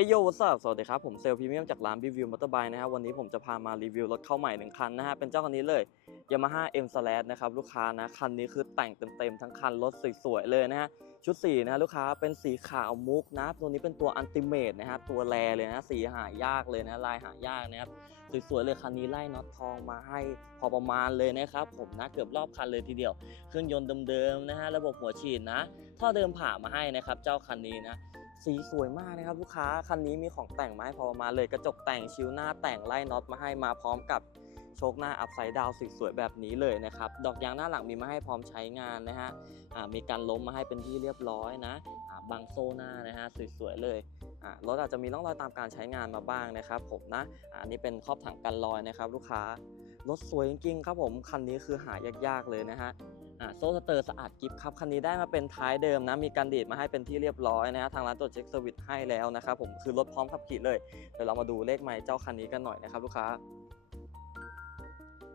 เอโยวัสสวัสดีครับ ผมเซลพรีเมียมจากร้าน b ีวิวมอเตอร์ไบค์นะครับวันนี้ผมจะพามารีวิวรถเข้าใหม่หนึ่งคันนะฮะเป็นเจ้าคันนี้เลย Yamaha M Slash นะครับลูกค้านะคันนี้คือแต่งเต็มๆทั้งคันรถสวยๆเลยนะฮะชุดสีนะฮะลูกค้าเป็นสีขาวมุกนะตัวนี้เป็นตัวอันติเมตนะฮะตัวแรเลยนะสีหายากเลยนะลายหายากนะครับสวยๆเลยคันนี้ไล่น็อตทองมาให้พอประมาณเลยนะครับผมนะเกือบรอบคันเลยทีเดียว เครื่องยนต์เดิมๆนะฮะระบบหัวฉีดนะท่อเดิมผ่ามาให้นะครับเจ้าคันนี้นะ สีสวยมากนะครับลูกค้าคันนี้มีของแต่งมาให้พอมาเลยกระจกแต่งชิวหน้าแต่งไล่น็อตมาให้มาพร้อมกับโชคหน้าอัพไซด์ดาวสวยๆแบบนี้เลยนะครับดอกยางหน้าหลังมีมาให้พร้อมใช้งานนะฮะมีการล้มมาให้เป็นที่เรียบร้อยนะอ่าบังโซ่หน้านะฮะสวยๆเลยรถอาจจะมีร่องรอยตามการใช้งานมาบ้างนะครับผมนะอะอันนี้เป็นครอบถังกันรอยนะครับลูกค้า รถสวยจริงๆครับผม คันนี้คือหายากๆเลยนะฮะโซ่สเตอร์สะอาดกิฟครับคันนี้ได้มาเป็นท้ายเดิมนะมีการดีดมาให้เป็นที่เรียบร้อยนะฮะทางร้านตรวจเช็คเซอร์วิสให้แล้วนะครับผมคือรถพร้อมขับขี่เลยเดี๋ยวเรามาดูเลขใหม่เจ้าคันนี้กันหน่อยนะครับลูกค้า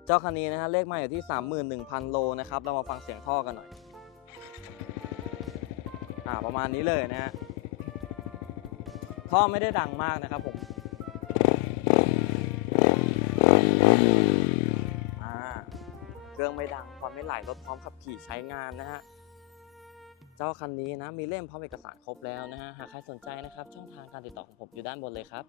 เจ้าคันนี้นะฮะเลขใหม่อยู่ที่ 31,000 โลนะครับเรามาฟังเสียงท่อกันหน่อยอ่าประมาณนี้เลยนะฮะท่อไม่ได้ดังมากนะครับผม เครื่องไม่ดังความไม่ไหลรถพร้อมขับขี่ใช้งานนะฮะเจ้าคันนี้นะมีเล่มพร้อมเอกสารครบแล้วนะฮะหากใครสนใจนะครับช่องทางการติดต่อของผมอยู่ด้านบนเลยครับ